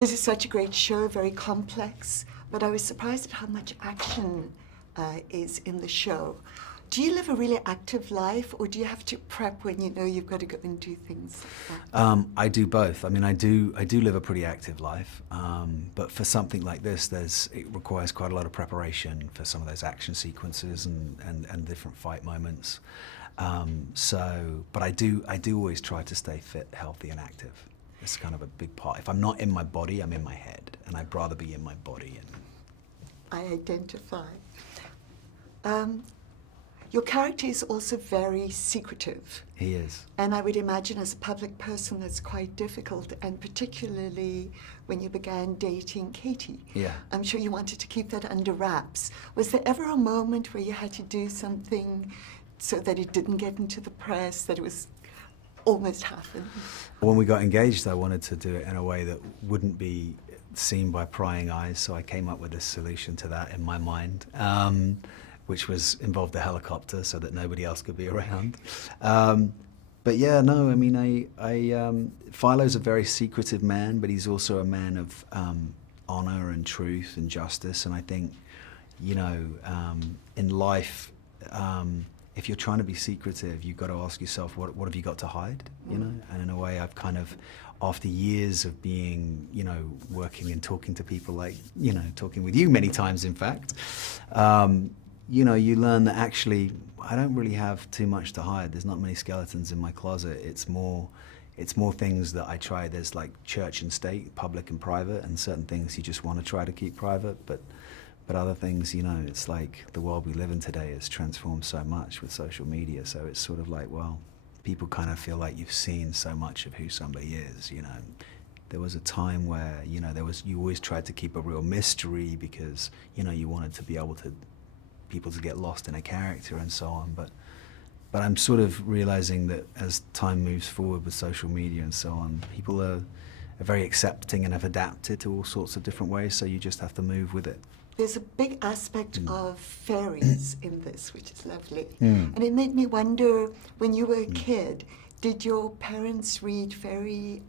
This is such a great show, very complex, but I was surprised at how much action is in the show. Do you live a really active life, or do you have to prep when you know you've got to go and do things like that? I do both. I mean, I do live a pretty active life, but for something like this, it requires quite a lot of preparation for some of those action sequences and different fight moments. But I do always try to stay fit, healthy, and active. It's kind of a big part. If I'm not in my body, I'm in my head, and I'd rather be in my body. I identify. Your character is also very secretive. He is. And I would imagine as a public person that's quite difficult, and particularly when you began dating Katy. Yeah. I'm sure you wanted to keep that under wraps. Was there ever a moment where you had to do something so that it didn't get into the press, that it was almost happened? When we got engaged, I wanted to do it in a way that wouldn't be seen by prying eyes, so I came up with a solution to that in my mind. Which involved a helicopter so that nobody else could be around. But yeah, no, I mean, Philo's a very secretive man, but he's also a man of honor and truth and justice. And I think, you know, in life, if you're trying to be secretive, you've got to ask yourself, what have you got to hide, you know? And in a way, I've kind of, after years of being, you know, working and talking to people like, you know, talking with you many times, in fact, you know, you learn that actually I don't really have too much to hide. There's not many skeletons in my closet. It's more things that I try. There's like church and state, public and private, and certain things you just want to try to keep private. But other things, you know, it's like the world we live in today has transformed so much with social media. So it's sort of like, well, people kind of feel like you've seen so much of who somebody is, you know. There was a time where, you know, you always tried to keep a real mystery because, you know, you wanted to be able to people to get lost in a character and so on, but I'm sort of realizing that as time moves forward with social media and so on, people are very accepting and have adapted to all sorts of different ways, so you just have to move with it. There's a big aspect of fairies in this, which is lovely. And it made me wonder, when you were a kid, did your parents read fairy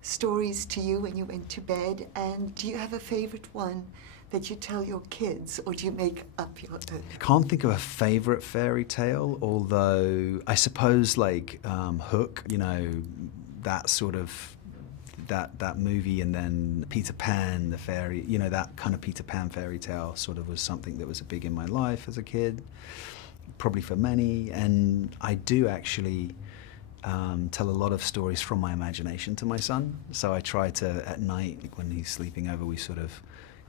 stories to you when you went to bed? And do you have a favorite one that you tell your kids, or do you make up your own? I can't think of a favorite fairy tale, although I suppose like Hook, you know, that sort of, that movie, and then Peter Pan, the fairy, you know, that kind of Peter Pan fairy tale sort of was something that was big in my life as a kid, probably for many. And I do actually tell a lot of stories from my imagination to my son. So I try to, at night, when he's sleeping over, we sort of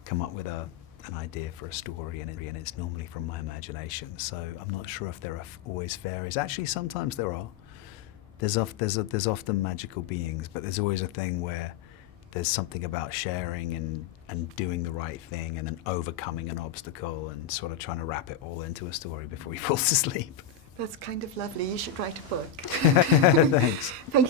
come up with an idea for a story, and it's normally from my imagination. So I'm not sure if there are always fairies. Actually, sometimes there are. There's often magical beings, but there's always a thing where there's something about sharing and doing the right thing and then overcoming an obstacle and sort of trying to wrap it all into a story before he falls asleep. That's kind of lovely. You should write a book. Thanks. Thank you.